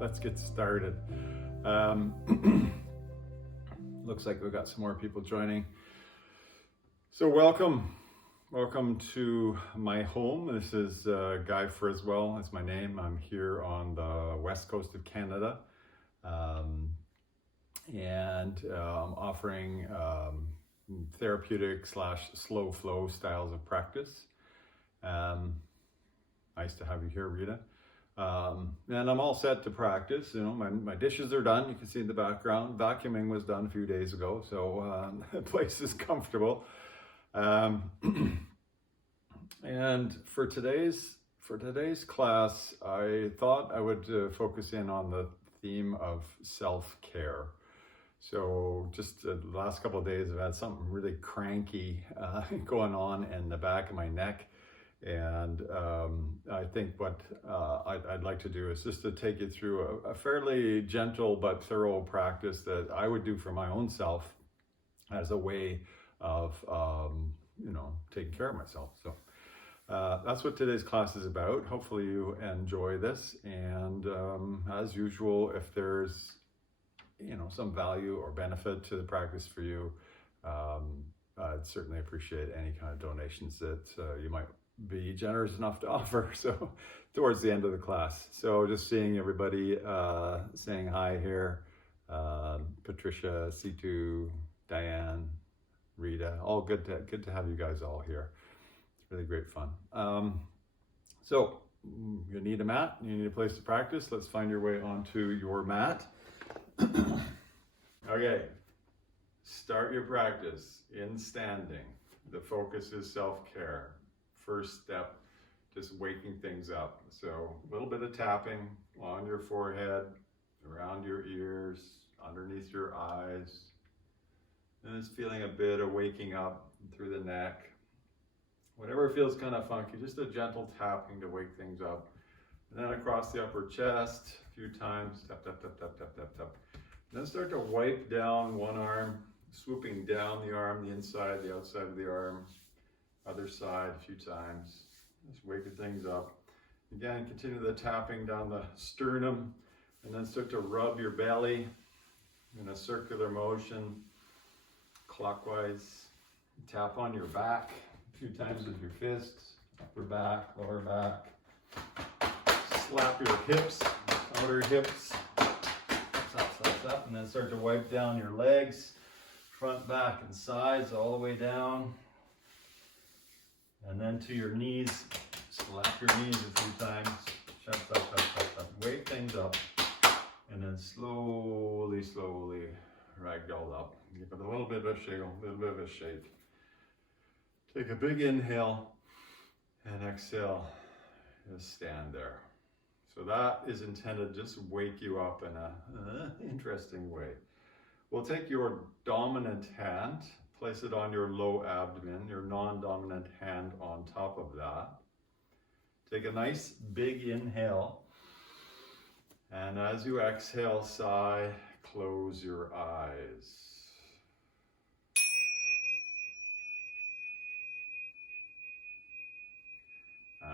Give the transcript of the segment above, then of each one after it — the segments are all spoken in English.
Let's get started. Looks like we've got some more people joining. So welcome to my home. This is Guy Friswell, that's my name. I'm here on the west coast of Canada, and I'm offering therapeutic / slow flow styles of practice. Nice to have you here, Rita. And I'm all set to practice. You know, my dishes are done. You can see in the background. Vacuuming was done a few days ago, so the place is comfortable. And for today's class, I thought I would focus in on the theme of self-care. So just the last couple of days, I've had something really cranky going on in the back of my neck. And I think what I'd like to do is just to take you through a fairly gentle but thorough practice that I would do for my own self as a way of, taking care of myself. So that's what today's class is about. Hopefully you enjoy this. And as usual, if there's, some value or benefit to the practice for you, I'd certainly appreciate any kind of donations that you might be generous enough to offer. So towards the end of the class. So just seeing everybody, saying hi here, Patricia, Situ, Diane, Rita, all good to have you guys all here. It's really great fun. So you need a mat, you need a place to practice. Let's find your way onto your mat. Okay, start your practice in standing. The focus is self-care. First step, just waking things up. So a little bit of tapping on your forehead, around your ears, underneath your eyes. And just feeling a bit of waking up through the neck. Whatever feels kind of funky, just a gentle tapping to wake things up. And then across the upper chest, a few times, tap, tap, tap, tap, tap, tap, tap. And then start to wipe down one arm, swooping down the arm, the inside, the outside of the arm. Other side a few times, just waking things up. Again, continue the tapping down the sternum, and then start to rub your belly in a circular motion, clockwise. Tap on your back a few times with your fists, upper back, lower back. Slap your hips, outer hips, up, and then start to wipe down your legs, front, back, and sides, all the way down. And then to your knees, slap your knees a few times, shut, wake things up, and then slowly ragdoll up. Give it a little bit of a shake, Take a big inhale and exhale, just stand there. So that is intended just to wake you up in an interesting way. We'll take your dominant hand, place it on your low abdomen, your non-dominant hand on top of that. Take a nice big inhale. And as you exhale, sigh, close your eyes.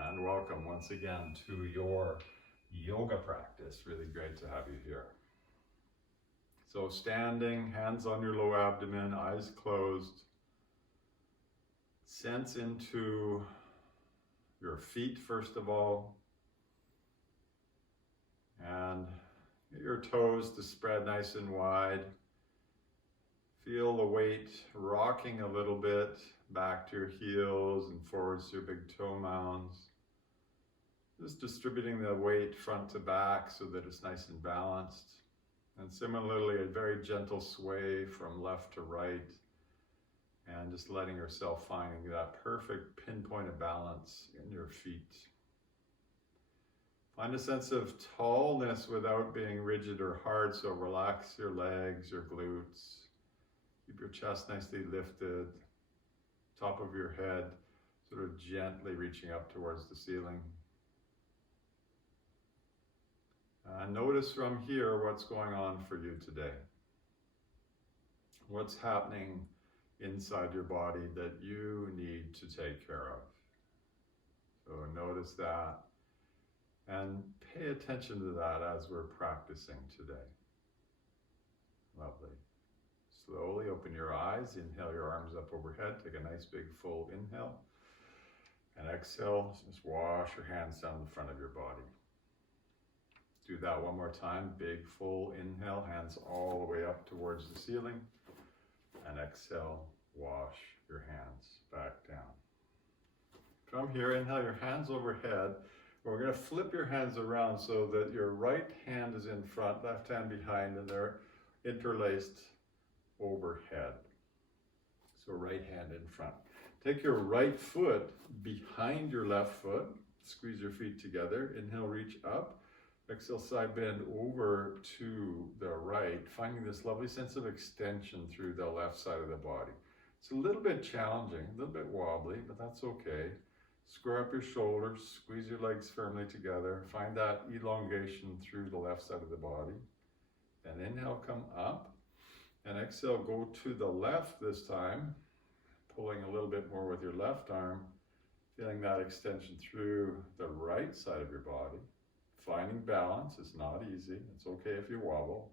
And welcome once again to your yoga practice. Really great to have you here. So standing, hands on your low abdomen, eyes closed. Sense into your feet first of all. And get your toes to spread nice and wide. Feel the weight rocking a little bit back to your heels and forwards to your big toe mounds. Just distributing the weight front to back so that it's nice and balanced. And similarly, a very gentle sway from left to right, and just letting yourself finding that perfect pinpoint of balance in your feet. Find a sense of tallness without being rigid or hard, so relax your legs, your glutes. Keep your chest nicely lifted, top of your head sort of gently reaching up towards the ceiling. Notice from here what's going on for you today. What's happening inside your body that you need to take care of. So notice that. And pay attention to that as we're practicing today. Lovely. Slowly open your eyes, inhale your arms up overhead, take a nice big full inhale. And exhale, just wash your hands down the front of your body. Do that one more time, big full inhale, hands all the way up towards the ceiling. And exhale, wash your hands back down. From here, inhale your hands overhead. We're going to flip your hands around so that your right hand is in front, left hand behind, and they're interlaced overhead. So right hand in front. Take your right foot behind your left foot. Squeeze your feet together. Inhale, reach up. Exhale, side bend over to the right, finding this lovely sense of extension through the left side of the body. It's a little bit challenging, a little bit wobbly, but that's okay. Square up your shoulders, squeeze your legs firmly together. Find that elongation through the left side of the body. Then inhale, come up. And exhale, go to the left this time, pulling a little bit more with your left arm, feeling that extension through the right side of your body. Finding balance is not easy. It's okay if you wobble.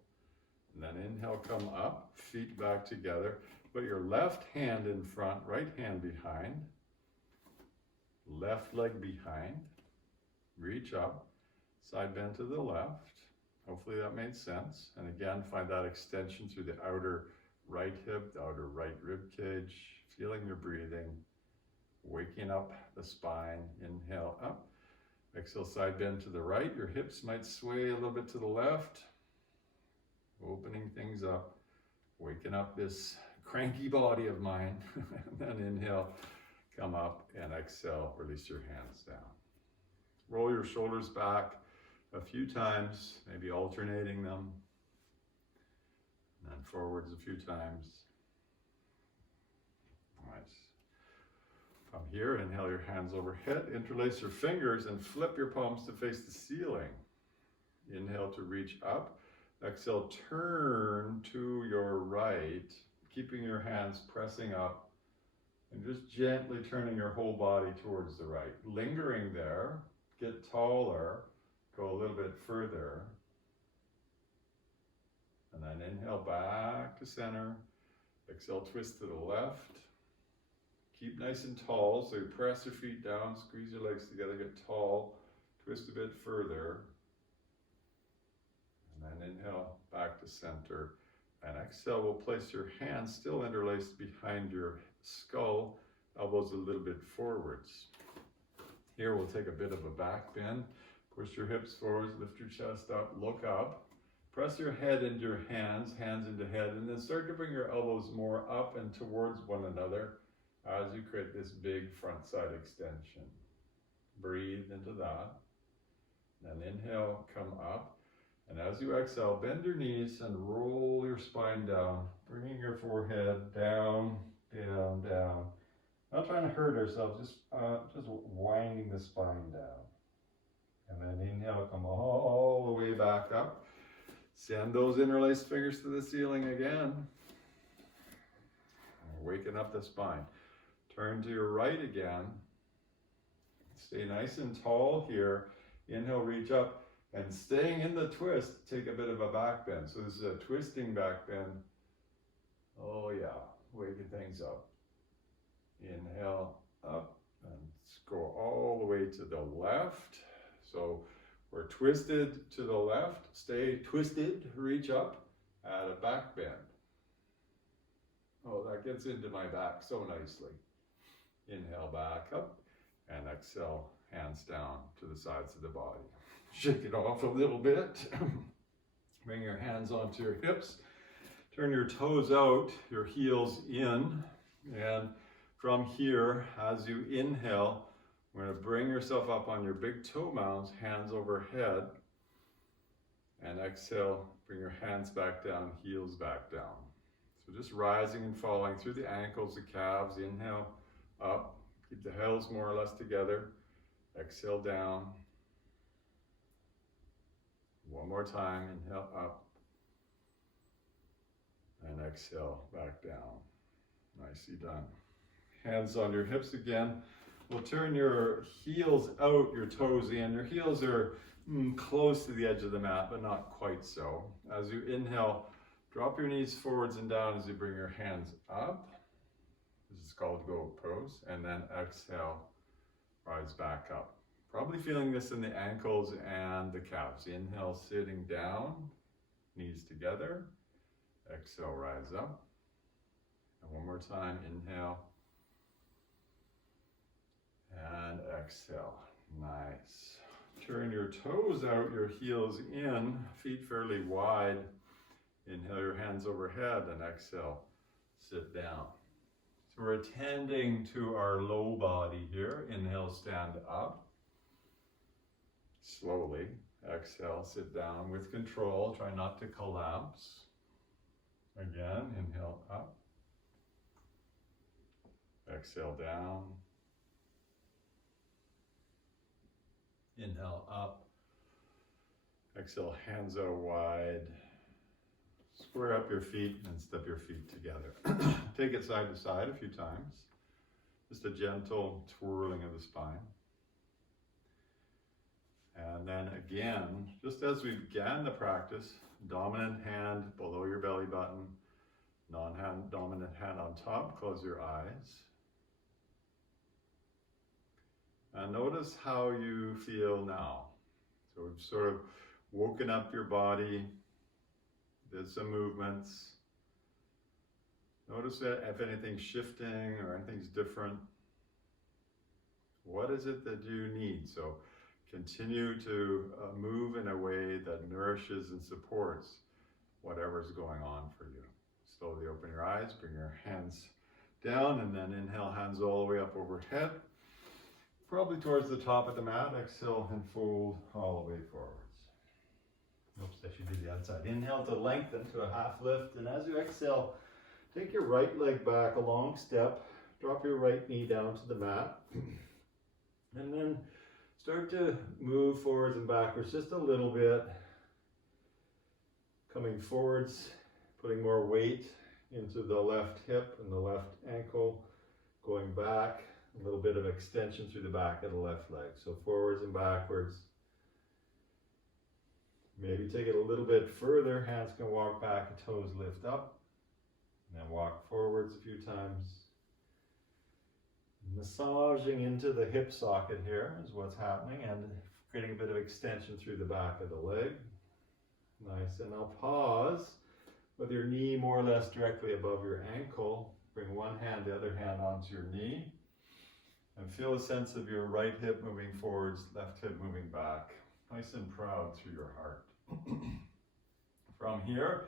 And then inhale, come up, feet back together. Put your left hand in front, right hand behind. Left leg behind, reach up, side bend to the left. Hopefully that made sense. And again, find that extension through the outer right hip, the outer right rib cage, feeling your breathing, waking up the spine. Inhale up, exhale, side bend to the right. Your hips might sway a little bit to the left, opening things up, waking up this cranky body of mine. And then inhale, come up, and exhale, release your hands down. Roll your shoulders back a few times, maybe alternating them. And then forwards a few times. Nice. From here, inhale your hands overhead, interlace your fingers, and flip your palms to face the ceiling. Inhale to reach up. Exhale, turn to your right, keeping your hands pressing up. And just gently turning your whole body towards the right. Lingering there, get taller, go a little bit further. And then inhale back to center. Exhale, twist to the left. Keep nice and tall, so you press your feet down, squeeze your legs together, get tall, twist a bit further. And then inhale back to center. And exhale, we'll place your hands still interlaced behind your skull, elbows a little bit forwards. Here we'll take a bit of a back bend. Push your hips forwards, lift your chest up, look up. Press your head into your hands, hands into head, and then start to bring your elbows more up and towards one another as you create this big front side extension. Breathe into that. Then inhale, come up. And as you exhale, bend your knees and roll your spine down, bringing your forehead down, down, down. Not trying to hurt ourselves, just winding the spine down. And then inhale, come all the way back up. Send those interlaced fingers to the ceiling again. Waking up the spine. Turn to your right again. Stay nice and tall here. Inhale, reach up. And staying in the twist, take a bit of a back bend. So this is a twisting back bend. Oh yeah, waking things up. Inhale, up, and go all the way to the left. So we're twisted to the left. Stay twisted, reach up, add a back bend. Oh, that gets into my back so nicely. Inhale, back up, and exhale, hands down to the sides of the body. Shake it off a little bit. Bring your hands onto your hips. Turn your toes out, your heels in. And from here, as you inhale, we're going to bring yourself up on your big toe mounds, hands overhead. And exhale, bring your hands back down, heels back down. So just rising and falling through the ankles, the calves. Inhale, up. Keep the heels more or less together. Exhale, down. One more time, inhale up, and exhale back down. Nicely done. Hands on your hips again. we'll turn your heels out, your toes in. Your heels are close to the edge of the mat, but not quite so. As you inhale, drop your knees forwards and down as you bring your hands up. This is called goat pose. And then exhale, rise back up. Probably feeling this in the ankles and the calves. Inhale, sitting down, knees together. Exhale, rise up. And one more time, inhale. And exhale. Nice. Turn your toes out, your heels in, feet fairly wide. Inhale your hands overhead and exhale, sit down. So we're attending to our low body here. Inhale, stand up. Slowly. Exhale, sit down with control. Try not to collapse. Again, inhale up. Exhale down. Inhale up. Exhale, hands out wide. Square up your feet and step your feet together. Take it side to side a few times. Just a gentle twirling of the spine. And then again, just as we began the practice, dominant hand below your belly button, dominant hand on top, close your eyes. And notice how you feel now. So we've sort of woken up your body, did some movements. Notice that if anything's shifting or anything's different. What is it that you need? So continue to move in a way that nourishes and supports whatever's going on for you. Slowly open your eyes, bring your hands down, and then inhale, hands all the way up overhead. Probably towards the top of the mat. Exhale and fold all the way forwards. Oops, I should do the outside. Inhale to lengthen to a half lift, and as you exhale, take your right leg back a long step. Drop your right knee down to the mat, and then start to move forwards and backwards just a little bit. Coming forwards, putting more weight into the left hip and the left ankle. Going back, a little bit of extension through the back of the left leg. So forwards and backwards. Maybe take it a little bit further. Hands can walk back, toes lift up. And then walk forwards a few times. Massaging into the hip socket here is what's happening, and creating a bit of extension through the back of the leg. Nice. And now pause with your knee more or less directly above your ankle. Bring one hand, the other hand onto your knee. And feel a sense of your right hip moving forwards, left hip moving back. Nice and proud through your heart. From here,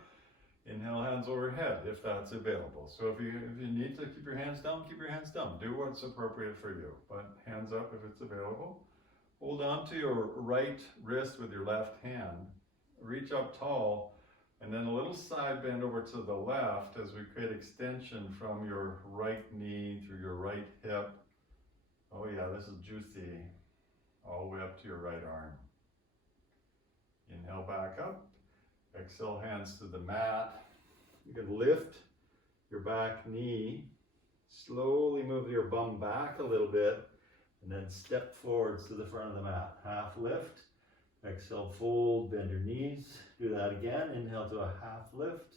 inhale, hands overhead if that's available. So if you need to keep your hands down, keep your hands down. Do what's appropriate for you, but hands up if it's available. Hold on to your right wrist with your left hand. Reach up tall, and then a little side bend over to the left as we create extension from your right knee through your right hip. Oh yeah, this is juicy. All the way up to your right arm. Inhale back up. Exhale, hands to the mat. You can lift your back knee. Slowly move your bum back a little bit, and then step forwards to the front of the mat. Half lift. Exhale, fold, bend your knees. Do that again. Inhale to a half lift.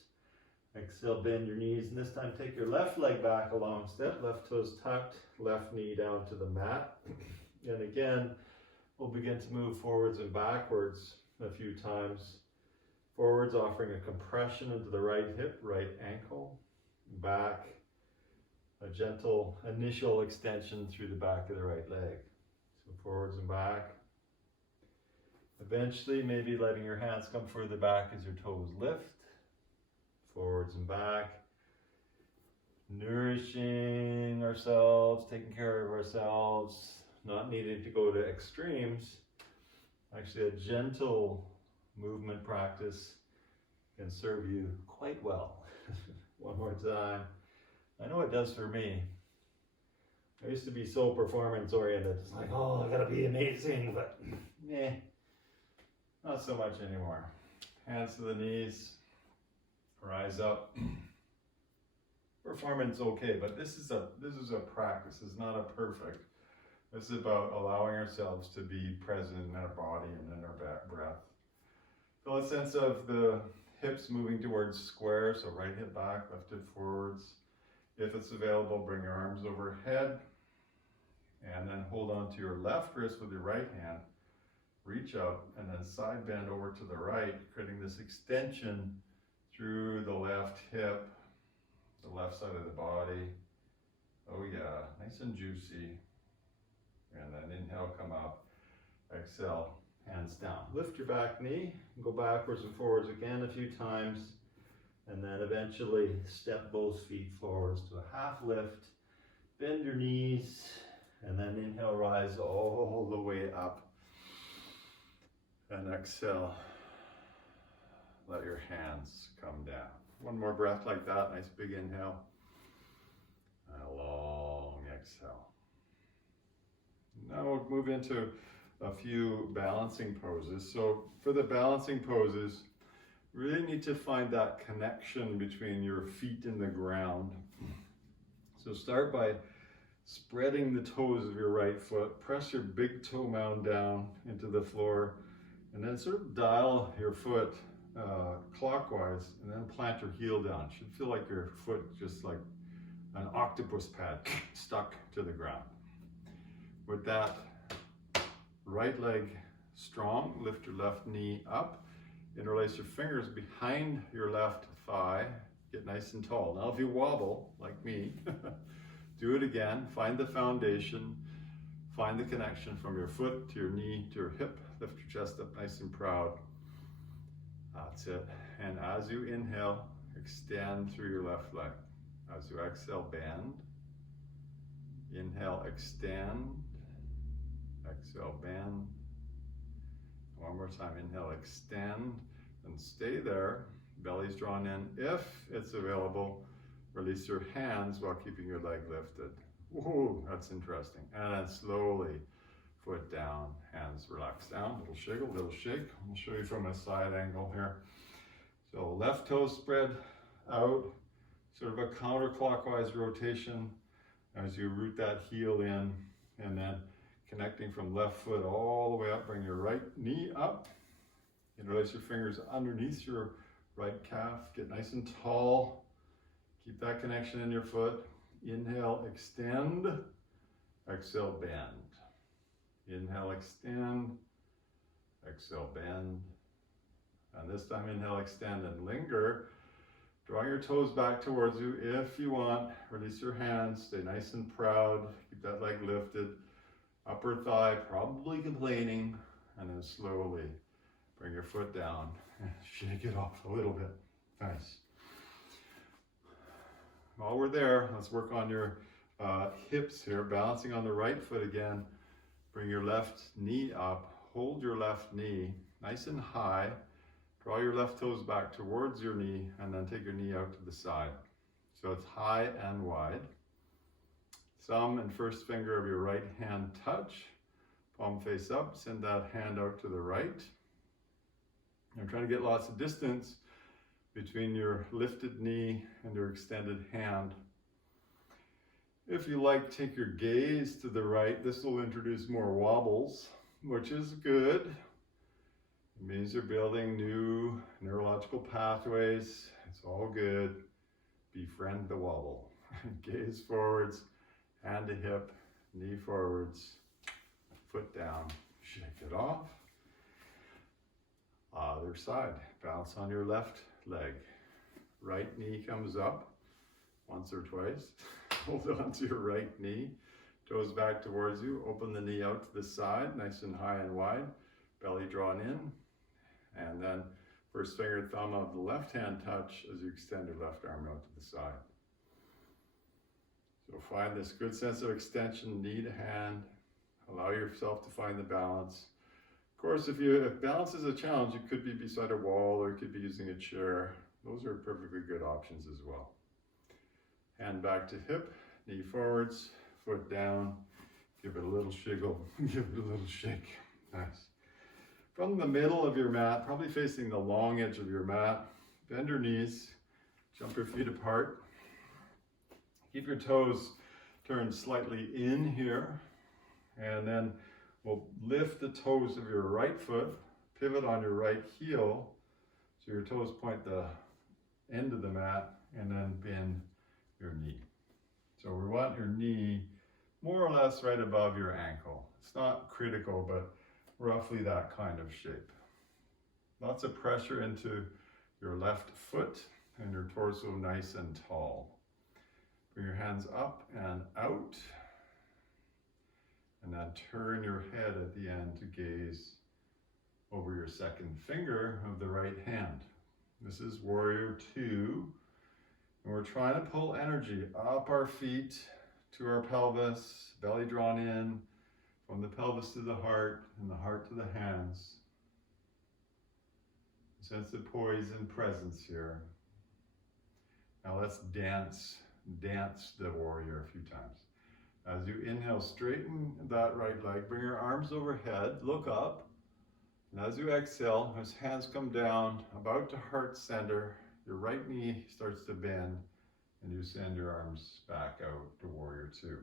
Exhale, bend your knees, and this time take your left leg back a long step. Left toes tucked, left knee down to the mat. And again, we'll begin to move forwards and backwards a few times. Forwards, offering a compression into the right hip, right ankle. Back, a gentle initial extension through the back of the right leg. So forwards and back. Eventually, maybe letting your hands come further back as your toes lift. Forwards and back. Nourishing ourselves, taking care of ourselves, not needing to go to extremes. Actually, a gentle movement practice can serve you quite well. One more time. I know it does for me. I used to be so performance oriented. It's like, oh, I gotta be amazing, but not so much anymore. Hands to the knees, rise up. Performance okay, but this is a practice. It's not a perfect. This is about allowing ourselves to be present in our body and in our breath. Feel a sense of the hips moving towards square, so right hip back, left hip forwards. If it's available, bring your arms overhead and then hold on to your left wrist with your right hand. Reach up and then side bend over to the right, creating this extension through the left hip, the left side of the body. Oh yeah, nice and juicy. And then inhale, come up. Exhale, hands down. Lift your back knee, go backwards and forwards again a few times, and then eventually step both feet forwards to a half lift. Bend your knees, and then inhale, rise all the way up. And exhale, let your hands come down. One more breath like that, nice big inhale. And a long exhale. Now we'll move into a few balancing poses. So for the balancing poses, you really need to find that connection between your feet and the ground. So start by spreading the toes of your right foot. Press your big toe mound down into the floor, and then sort of dial your foot clockwise, and then plant your heel down. It should feel like your foot just like an octopus pad stuck to the ground. With that, right leg strong, lift your left knee up, interlace your fingers behind your left thigh, get nice and tall. Now if you wobble, like me, do it again, find the foundation, find the connection from your foot to your knee to your hip, lift your chest up nice and proud. That's it. And as you inhale, extend through your left leg. As you exhale, bend. Inhale, extend. Exhale, bend. One more time, inhale, extend, and stay there. Belly's drawn in. If it's available, release your hands while keeping your leg lifted. Whoa, that's interesting. And then slowly, foot down, hands relax down, little shiggle, little shake. I'll show you from a side angle here. So left toe spread out, sort of a counterclockwise rotation as you root that heel in, and then connecting from left foot all the way up. Bring your right knee up. Interlace your fingers underneath your right calf. Get nice and tall. Keep that connection in your foot. Inhale, extend. Exhale, bend. Inhale, extend. Exhale, bend. And this time, inhale, extend, and linger. Drawing your toes back towards you if you want. Release your hands. Stay nice and proud. Keep that leg lifted. Upper thigh probably complaining, and then slowly bring your foot down and shake it off a little bit. Nice. While we're there, let's work on your hips here, balancing on the right foot again. Bring your left knee up, hold your left knee nice and high, draw your left toes back towards your knee, and then take your knee out to the side. So it's high and wide. Thumb and first finger of your right hand touch, palm face up, send that hand out to the right. I'm trying to get lots of distance between your lifted knee and your extended hand. If you like, take your gaze to the right. This will introduce more wobbles, which is good. It means you're building new neurological pathways. It's all good. Befriend the wobble. Gaze forwards. Hand to hip, knee forwards, foot down, shake it off. Other side, bounce on your left leg. Right knee comes up once or twice. Hold on to your right knee, toes back towards you. Open the knee out to the side, nice and high and wide. Belly drawn in. And then first finger, thumb of the left hand touch as you extend your left arm out to the side. So find this good sense of extension, knee to hand. Allow yourself to find the balance. Of course, if balance is a challenge, you could be beside a wall or you could be using a chair. Those are perfectly good options as well. Hand back to hip, knee forwards, foot down. Give it a little shiggle, give it a little shake. Nice. From the middle of your mat, probably facing the long edge of your mat, bend your knees, jump your feet apart. Keep your toes turned slightly in here, And then we'll lift the toes of your right foot, pivot on your right heel, so your toes point the end of the mat, and then bend your knee. So we want your knee more or less right above your ankle. It's not critical, but roughly that kind of shape. Lots of pressure into your left foot and your torso nice and tall. Bring your hands up and out, and then turn your head at the end to gaze over your second finger of the right hand. This is Warrior 2, and we're trying to pull energy up our feet to our pelvis, belly drawn in, from the pelvis to the heart, and the heart to the hands. Sense of poise and presence here. Now let's dance the warrior a few times. As you inhale, straighten that right leg, bring your arms overhead, look up. And as you exhale, as hands come down, about to heart center, your right knee starts to bend, and you send your arms back out to Warrior 2.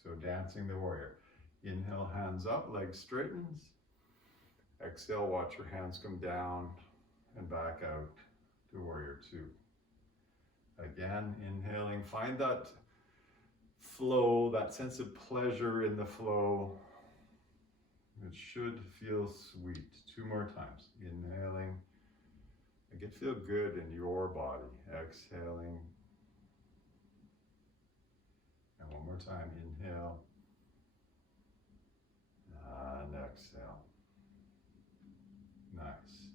So dancing the warrior. Inhale, hands up, leg straightens. Exhale, watch your hands come down and back out to Warrior 2. Again, inhaling, find that flow, that sense of pleasure in the flow. It should feel sweet. 2 more times. Inhaling, make it feel good in your body. Exhaling. And 1 more time, inhale. And exhale. Nice.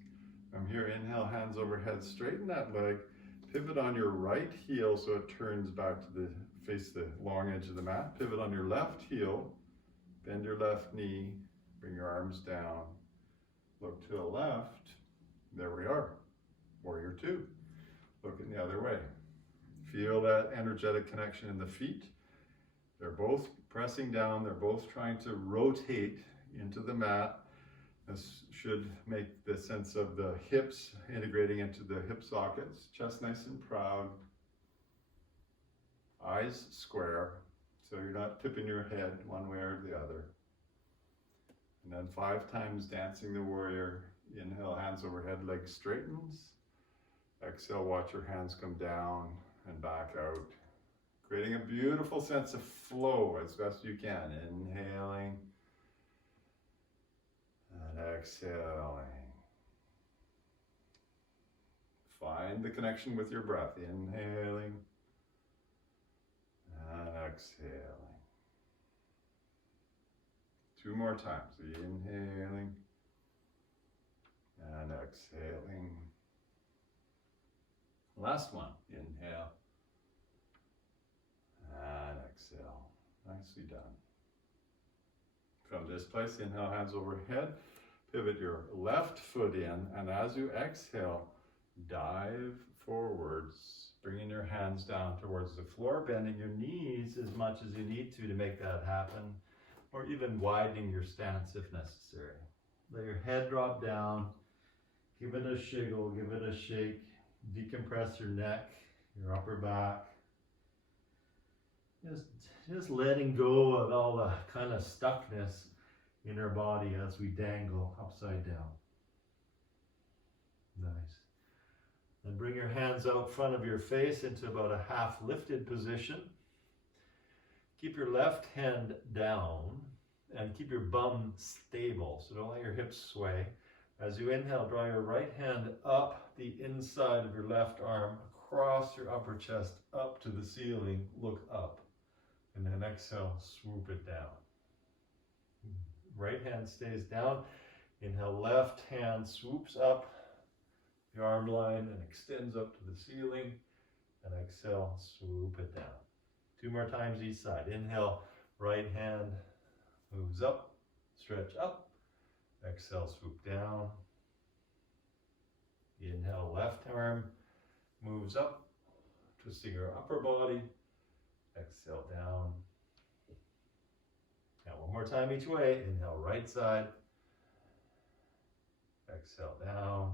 From here, inhale, hands overhead, straighten that leg. Pivot on your right heel so it turns back to face the long edge of the mat. Pivot on your left heel, bend your left knee, bring your arms down, look to the left. There we are, Warrior 2. Looking the other way. Feel that energetic connection in the feet. They're both pressing down, they're both trying to rotate into the mat. This should make the sense of the hips integrating into the hip sockets. Chest nice and proud. Eyes square, so you're not tipping your head one way or the other. And then 5 times dancing the warrior. Inhale, hands overhead, leg straightens. Exhale, watch your hands come down and back out. Creating a beautiful sense of flow as best you can. Inhaling. And exhaling. Find the connection with your breath. Inhaling and exhaling. 2 more times. Inhaling and exhaling. Last one. Inhale and exhale. Nicely done. From this place, inhale, hands overhead. Pivot your left foot in, and as you exhale, dive forwards, bringing your hands down towards the floor, bending your knees as much as you need to make that happen, or even widening your stance if necessary. Let your head drop down, give it a shiggle, give it a shake, decompress your neck, your upper back. Just letting go of all the kind of stuckness in our body as we dangle upside down. Nice. Then bring your hands out front of your face into about a half lifted position. Keep your left hand down and keep your bum stable, so don't let your hips sway. As you inhale, draw your right hand up the inside of your left arm, across your upper chest, up to the ceiling, look up. And then exhale, swoop it down. Right hand stays down. Inhale, left hand swoops up the arm line and extends up to the ceiling. And exhale, swoop it down. 2 more times each side. Inhale, right hand moves up, stretch up. Exhale, swoop down. Inhale, left arm moves up, twisting your upper body. Exhale down. Now 1 more time each way. Inhale, right side. Exhale down.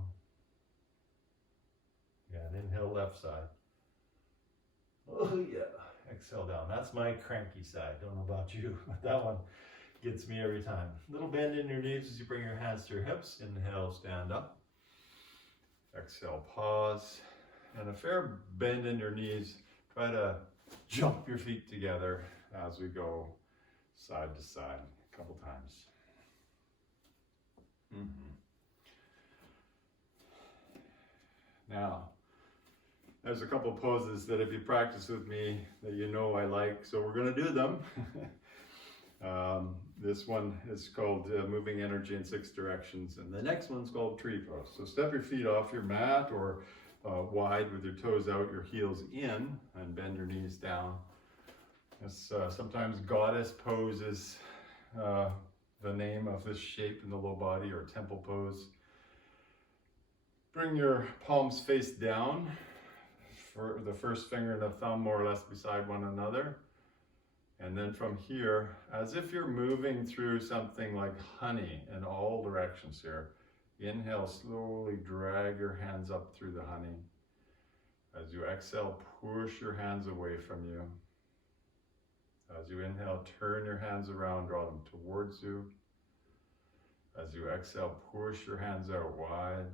And inhale, left side. Oh yeah. Exhale down. That's my cranky side. Don't know about you, but that one Gets me every time. Little bend in your knees as you bring your hands to your hips. Inhale, stand up. Exhale, pause. And a fair bend in your knees. Try to jump your feet together as we go side to side a couple times. Now, there's a couple poses that if you practice with me that you know I like, so we're going to do them. This one is called moving energy in 6 directions, and the next one's called tree pose. So step your feet off your mat or wide with your toes out, your heels in, and bend your knees down. This, sometimes goddess pose is the name of this shape in the low body, or temple pose. Bring your palms face down, for the first finger and the thumb more or less beside one another. And then from here, as if you're moving through something like honey in all directions here, inhale, slowly drag your hands up through the honey. As you exhale, push your hands away from you. As you inhale, turn your hands around, draw them towards you. As you exhale, push your hands out wide.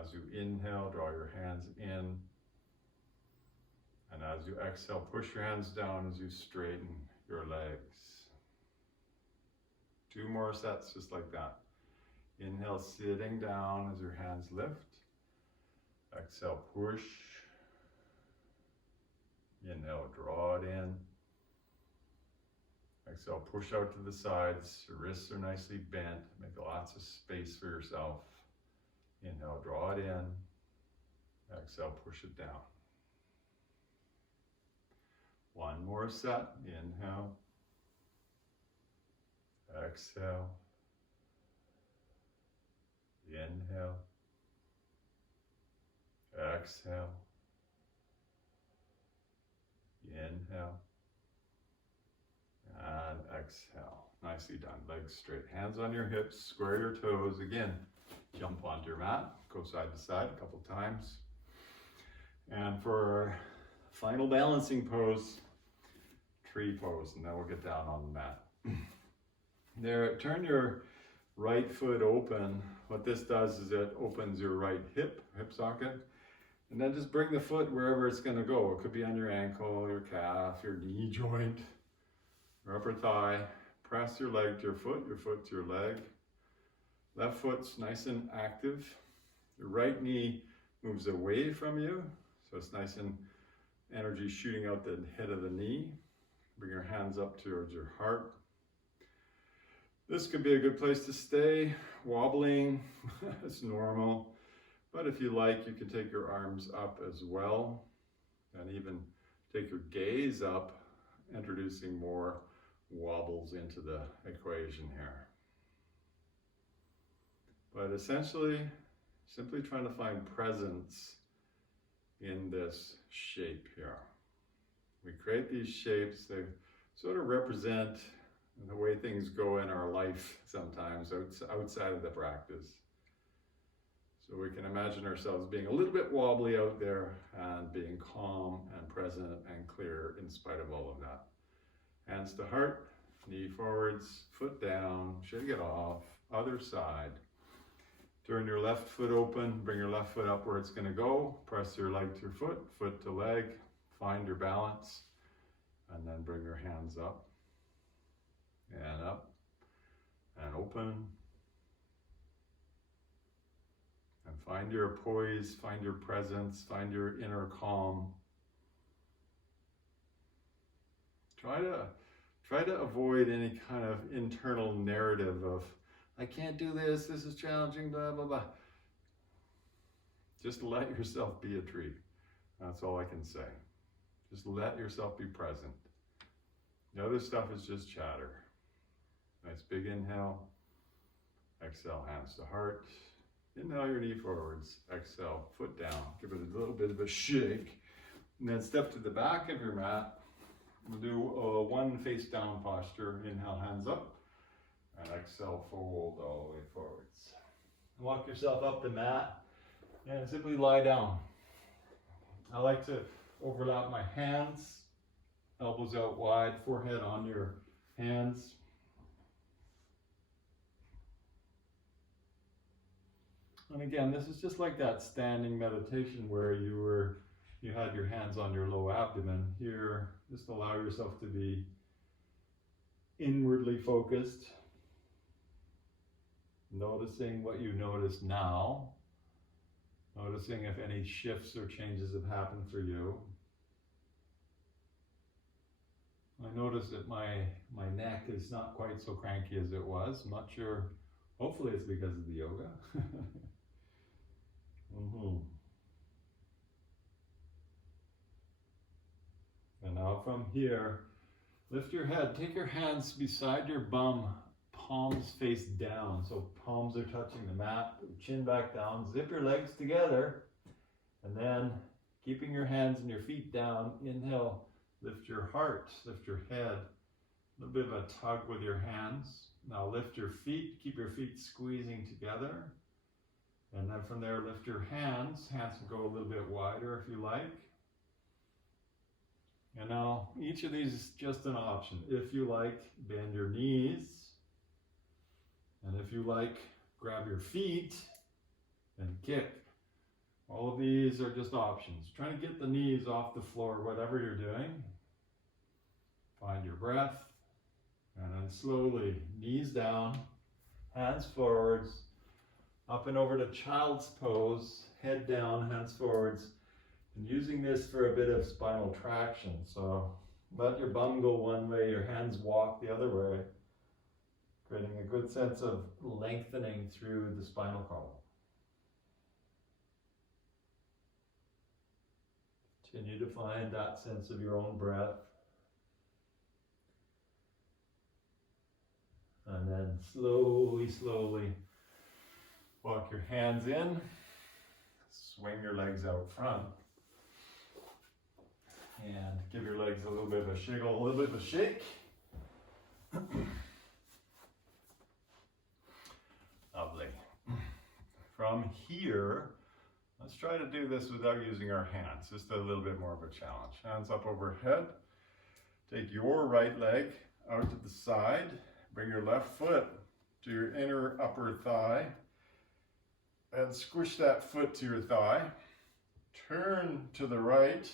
As you inhale, draw your hands in. And as you exhale, push your hands down as you straighten your legs. 2 more sets just like that. Inhale, sitting down as your hands lift. Exhale, push. Inhale, draw it in. Exhale, push out to the sides. Your wrists are nicely bent. Make lots of space for yourself. Inhale, draw it in. Exhale, push it down. 1 more set. Inhale. Exhale. Inhale. Exhale. Inhale. And exhale. Nicely done. Legs straight. Hands on your hips. Square your toes. Again, jump onto your mat. Go side to side a couple times. And for our final balancing pose, tree pose, and then we'll get down on the mat. There, turn your right foot open. What this does is it opens your right hip socket, and then just bring the foot wherever it's going to go. It could be on your ankle, your calf, your knee joint, your upper thigh. Press your leg to your foot to your leg. Left foot's nice and active. Your right knee moves away from you, so it's nice and energy shooting out the head of the knee. Bring your hands up towards your heart. This could be a good place to stay. Wobbling, it's normal. But if you like, you can take your arms up as well, and even take your gaze up, introducing more wobbles into the equation here. But essentially, simply trying to find presence in this shape here. We create these shapes that sort of represent the way things go in our life sometimes outside of the practice. So we can imagine ourselves being a little bit wobbly out there and being calm and present and clear in spite of all of that. Hands to heart, knee forwards, foot down, shake it off, other side. Turn your left foot open, bring your left foot up where it's going to go, press your leg to your foot, foot to leg, find your balance, and then bring your hands up and open. And find your poise, find your presence, find your inner calm. Try to avoid any kind of internal narrative of, I can't do this, this is challenging, blah, blah, blah. Just let yourself be a tree. That's all I can say. Just let yourself be present. The other stuff is just chatter. Nice big inhale. Exhale, hands to heart. Inhale your knee forwards. Exhale, foot down. Give it a little bit of a shake. And then step to the back of your mat. We'll do a 1 face down posture. Inhale, hands up. And exhale, fold all the way forwards. Walk yourself up the mat and simply lie down. I like to overlap my hands, elbows out wide, forehead on your hands. And again, this is just like that standing meditation where you had your hands on your low abdomen. Here, just allow yourself to be inwardly focused, noticing what you notice now, noticing if any shifts or changes have happened for you. I notice that my neck is not quite so cranky as it was. I'm not sure. Hopefully it's because of the yoga. And now from here, lift your head. Take your hands beside your bum, palms face down. So palms are touching the mat, chin back down. Zip your legs together. And then keeping your hands and your feet down, inhale, lift your heart, lift your head. A little bit of a tug with your hands. Now lift your feet, keep your feet squeezing together. And then from there, lift your hands. Hands can go a little bit wider if you like. And now each of these is just an option. If you like, bend your knees. And if you like, grab your feet and kick. All of these are just options. Trying to get the knees off the floor, whatever you're doing. Find your breath. And then slowly, knees down, hands forwards, up and over to child's pose, head down, hands forwards. And using this for a bit of spinal traction. So let your bum go one way, your hands walk the other way, creating a good sense of lengthening through the spinal column. Continue to find that sense of your own breath. And then slowly, slowly walk your hands in, swing your legs out front. And give your legs a little bit of a shiggle, a little bit of a shake. Lovely. From here, let's try to do this without using our hands. Just a little bit more of a challenge. Hands up overhead. Take your right leg out to the side. Bring your left foot to your inner upper thigh. And squish that foot to your thigh. Turn to the right.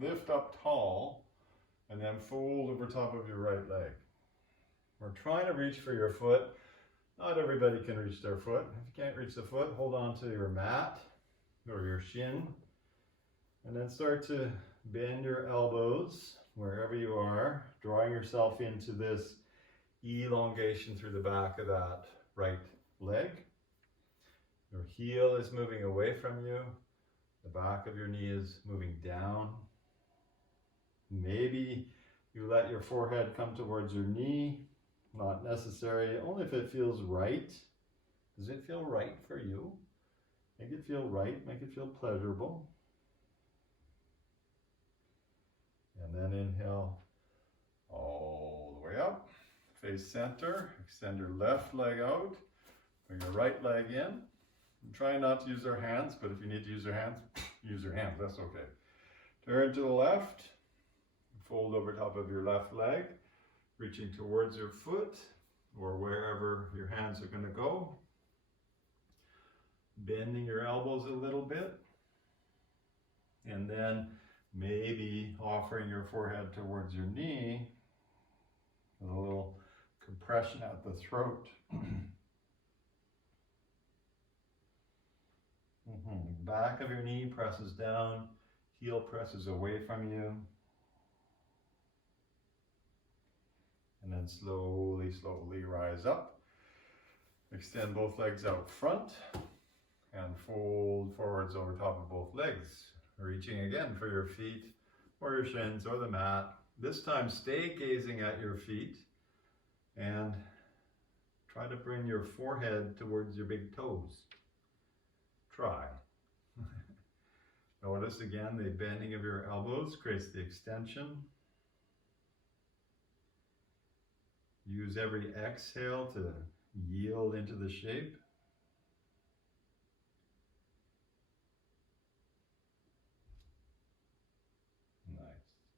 Lift up tall, and then fold over top of your right leg. We're trying to reach for your foot. Not everybody can reach their foot. If you can't reach the foot, hold on to your mat or your shin, and then start to bend your elbows wherever you are, drawing yourself into this elongation through the back of that right leg. Your heel is moving away from you. The back of your knee is moving down. Maybe you let your forehead come towards your knee. Not necessary, only if it feels right. Does it feel right for you? Make it feel right, make it feel pleasurable. And then inhale all the way up. Face center, extend your left leg out. Bring your right leg in. I'm trying not to use our hands, but if you need to use your hands, use your hands, that's okay. Turn to the left. Fold over top of your left leg, reaching towards your foot or wherever your hands are going to go. Bending your elbows a little bit. And then maybe offering your forehead towards your knee with a little compression at the throat. Back of your knee presses down, heel presses away from you. And then slowly, slowly rise up. Extend both legs out front and fold forwards over top of both legs. Reaching again for your feet or your shins or the mat. This time stay gazing at your feet and try to bring your forehead towards your big toes. Try. Notice again the bending of your elbows creates the extension. Use every exhale to yield into the shape. Nice.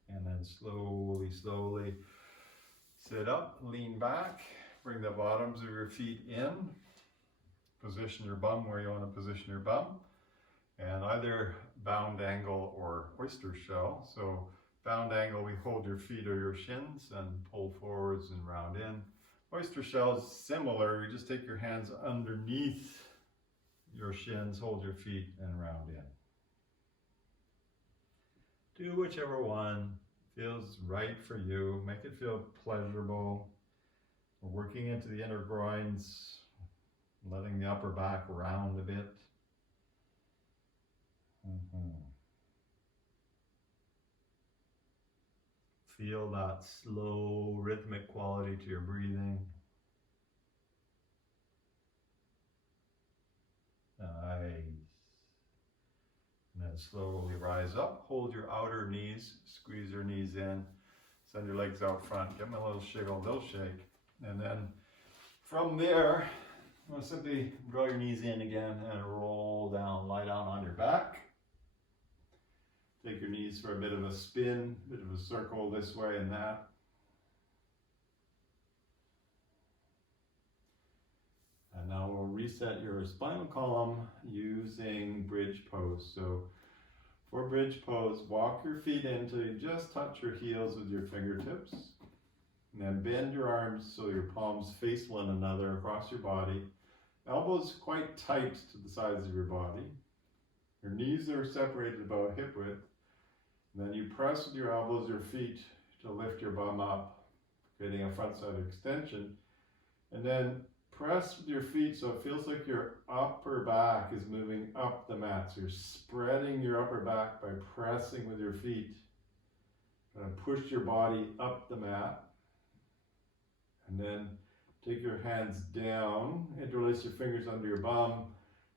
And then slowly, slowly Sit up, lean back, bring the bottoms of your feet in. Position your bum where you want to position your bum. And either bound angle or oyster shell. So bound angle, we hold your feet or your shins and pull forwards and round in. Oyster shell is similar. You just take your hands underneath your shins, hold your feet and round in. Do whichever one feels right for you. Make it feel pleasurable. We're working into the inner groins, letting the upper back round a bit. Feel that slow, rhythmic quality to your breathing. Nice. And then slowly rise up. Hold your outer knees. Squeeze your knees in. Send your legs out front. Give them a little shiggle. They'll shake. And then from there, I'm going to simply draw your knees in again and roll down. Lie down on your back. Take your knees for a bit of a spin, bit of a circle this way and that. And now we'll reset your spinal column using bridge pose. So for bridge pose, walk your feet in until you just touch your heels with your fingertips. And then bend your arms so your palms face one another across your body. Elbows quite tight to the sides of your body. Your knees are separated about hip width. And then you press with your elbows, your feet to lift your bum up, creating a front side extension. And then press with your feet so it feels like your upper back is moving up the mat. So you're spreading your upper back by pressing with your feet. And push your body up the mat. And then take your hands down, interlace your fingers under your bum.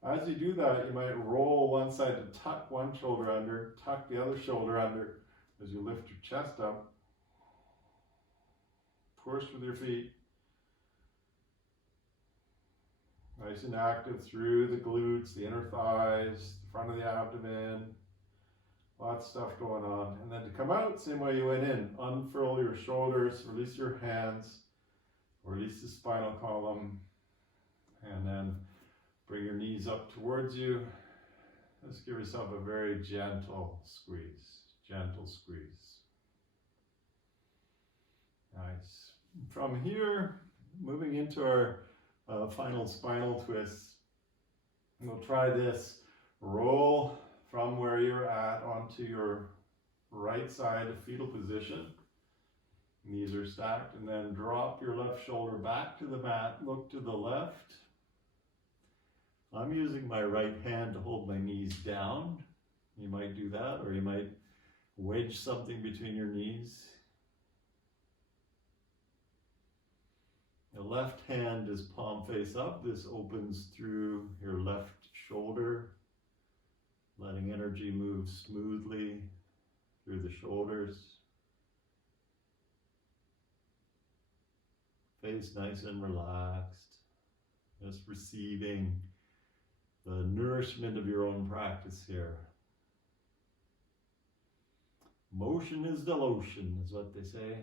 As you do that, you might roll one side to tuck one shoulder under, tuck the other shoulder under as you lift your chest up. Push with your feet. Nice and active through the glutes, the inner thighs, the front of the abdomen. Lots of stuff going on. And then to come out, same way you went in. Unfurl your shoulders, release your hands, release the spinal column, and then bring your knees up towards you. Just give yourself a very gentle squeeze. Gentle squeeze. Nice. From here, moving into our final spinal twist, we'll try this. Roll from where you're at onto your right side, fetal position. Knees are stacked, and then drop your left shoulder back to the mat. Look to the left. I'm using my right hand to hold my knees down. You might do that, or you might wedge something between your knees. The left hand is palm face up. This opens through your left shoulder, letting energy move smoothly through the shoulders. Face nice and relaxed, just receiving the nourishment of your own practice here. Motion is the lotion, is what they say.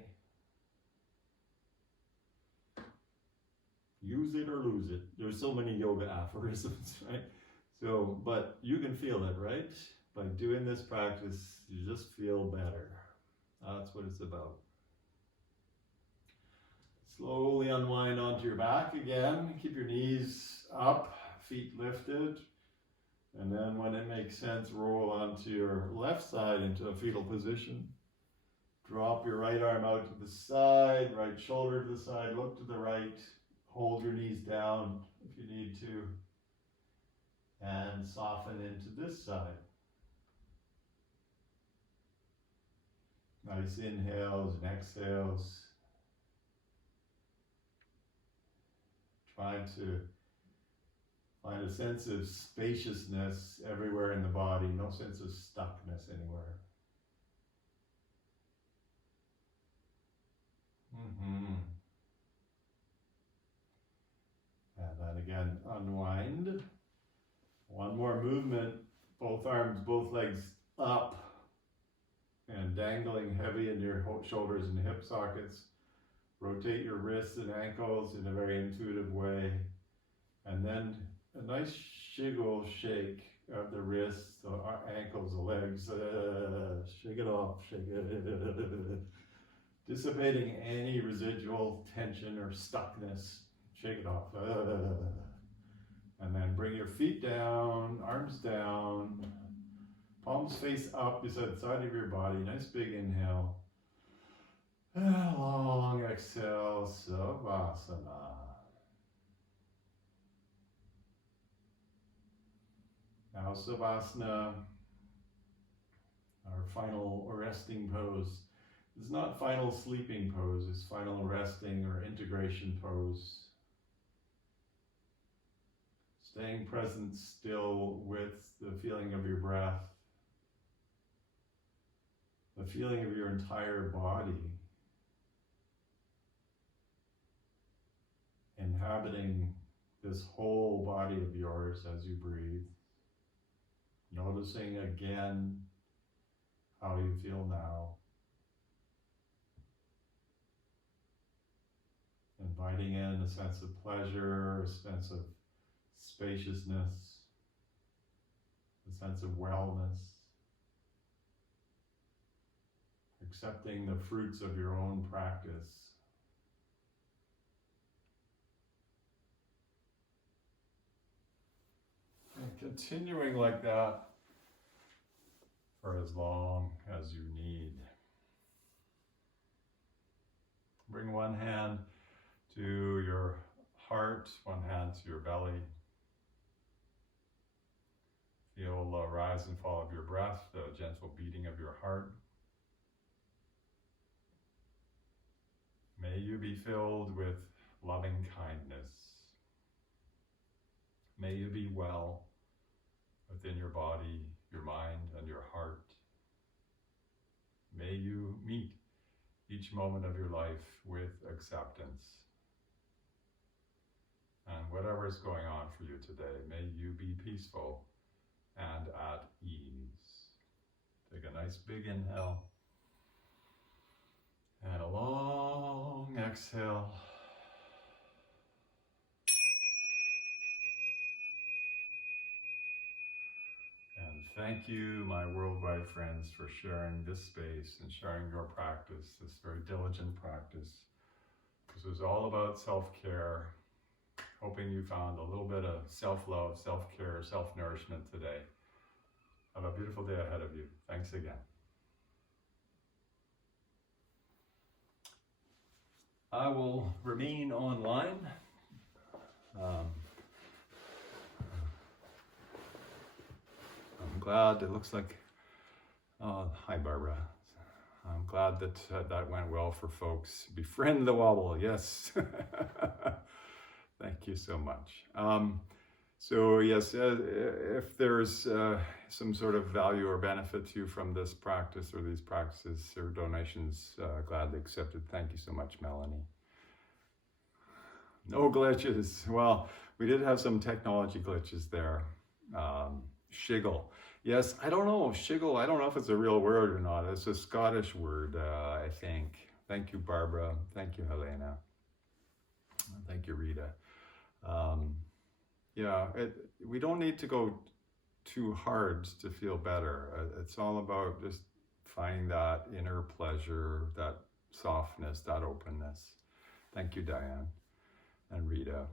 Use it or lose it. There's so many yoga aphorisms, right? So, but you can feel it, right? By doing this practice, you just feel better. That's what it's about. Slowly unwind onto your back again. Keep your knees up, feet lifted. And then when it makes sense, roll onto your left side into a fetal position. Drop your right arm out to the side, right shoulder to the side, look to the right. Hold your knees down if you need to. And soften into this side. Nice inhales and exhales. Trying to find a sense of spaciousness everywhere in the body, no sense of stuckness anywhere. And then again, unwind. One more movement, both arms, both legs up and dangling heavy in your shoulders and hip sockets. Rotate your wrists and ankles in a very intuitive way. And then a nice jiggle shake of the wrists, the ankles, the legs. Shake it off, shake it. Dissipating any residual tension or stuckness. Shake it off. And then bring your feet down, arms down, palms face up beside the side of your body. Nice big inhale. Long exhale, Savasana. Now Savasana, our final resting pose. It's not final sleeping pose, it's final resting or integration pose. Staying present still with the feeling of your breath, the feeling of your entire body, inhabiting this whole body of yours as you breathe. Noticing again how you feel now. Inviting in a sense of pleasure, a sense of spaciousness, a sense of wellness. Accepting the fruits of your own practice. And continuing like that for as long as you need. Bring one hand to your heart, one hand to your belly. Feel the rise and fall of your breath, the gentle beating of your heart. May you be filled with loving kindness. May you be well within your body, your mind, and your heart. May you meet each moment of your life with acceptance. And whatever is going on for you today, may you be peaceful and at ease. Take a nice big inhale and a long exhale. And thank you, my worldwide friends, for sharing this space and sharing your practice, this very diligent practice. This was all about self-care. Hoping you found a little bit of self-love, self-care, self-nourishment today. Have a beautiful day ahead of you. Thanks again. I will remain online. I'm glad it looks like, hi Barbara. I'm glad that that went well for folks. Befriend the wobble, yes. Thank you so much. So yes, if there's some sort of value or benefit to you from this practice or these practices or donations, gladly accepted. Thank you so much, Melanie. No glitches. Well, we did have some technology glitches there. Shiggle. Yes, I don't know, shiggle, I don't know if it's a real word or not. It's a Scottish word, I think. Thank you, Barbara. Thank you, Helena. Thank you, Rita. We don't need to go too hard to feel better. It's all about just finding that inner pleasure, that softness, that openness. Thank you, Diane and Rita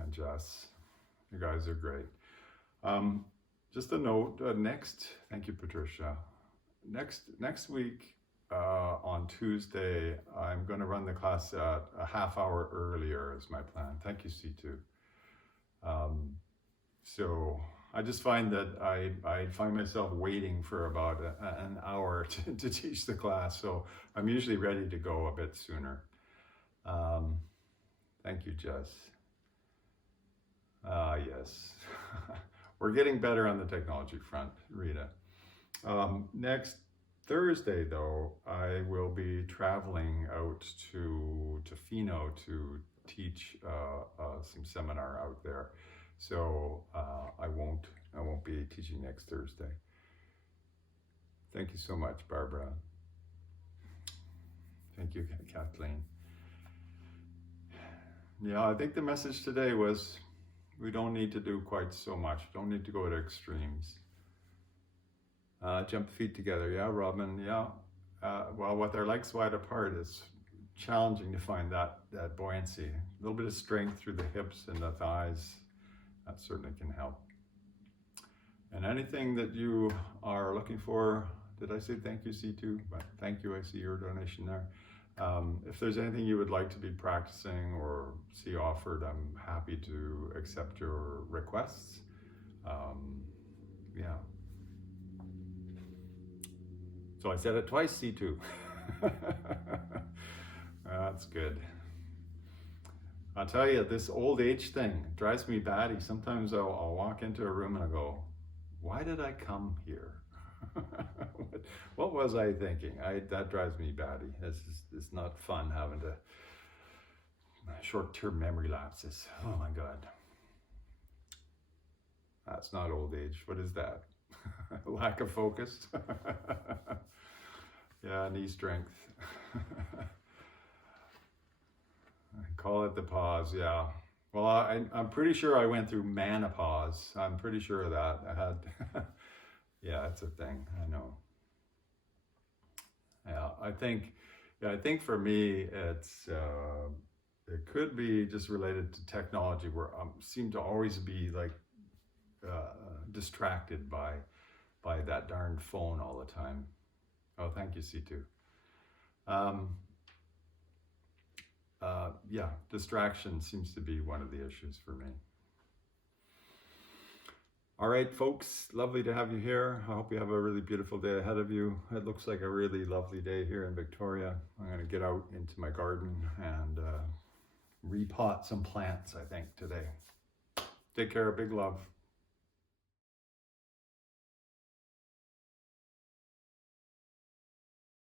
and Jess. You guys are great. Just a note, thank you, Patricia. Next week, on Tuesday, I'm going to run the class at a half hour earlier is my plan. Thank you, C2. So I just find that I find myself waiting for about an hour to teach the class. So I'm usually ready to go a bit sooner. Thank you, Jess. Yes. We're getting better on the technology front, Rita. Next Thursday, though, I will be traveling out to Fino to teach some seminar out there. So I won't be teaching next Thursday. Thank you so much, Barbara. Thank you, Kathleen. Yeah, I think the message today was we don't need to do quite so much. Don't need to go to extremes. Jump feet together. Yeah, Robin. Yeah. Well, with our legs wide apart, it's challenging to find that buoyancy. A little bit of strength through the hips and the thighs. That certainly can help. And anything that you are looking for, did I say thank you, C2? But thank you, I see your donation there. If there's anything you would like to be practicing or see offered, I'm happy to accept your requests. Yeah. So I said it twice, C2. That's good. I'll tell you, this old age thing drives me batty. Sometimes I'll walk into a room and I go, why did I come here? What was I thinking? That drives me batty. It's not fun having to short-term memory lapses. Oh my God. That's not old age. What is that? Lack of focus? Yeah, knee strength. Call it the pause, yeah. Well, I'm pretty sure I went through menopause. I'm pretty sure of that. I had, yeah, it's a thing, I know. Yeah, I think for me, it could be just related to technology where I seem to always be like distracted by that darn phone all the time. Oh, thank you, C2. Yeah, distraction seems to be one of the issues for me. All right, folks, lovely to have you here. I hope you have a really beautiful day ahead of you. It looks like a really lovely day here in Victoria. I'm going to get out into my garden and repot some plants, I think, today. Take care, big love.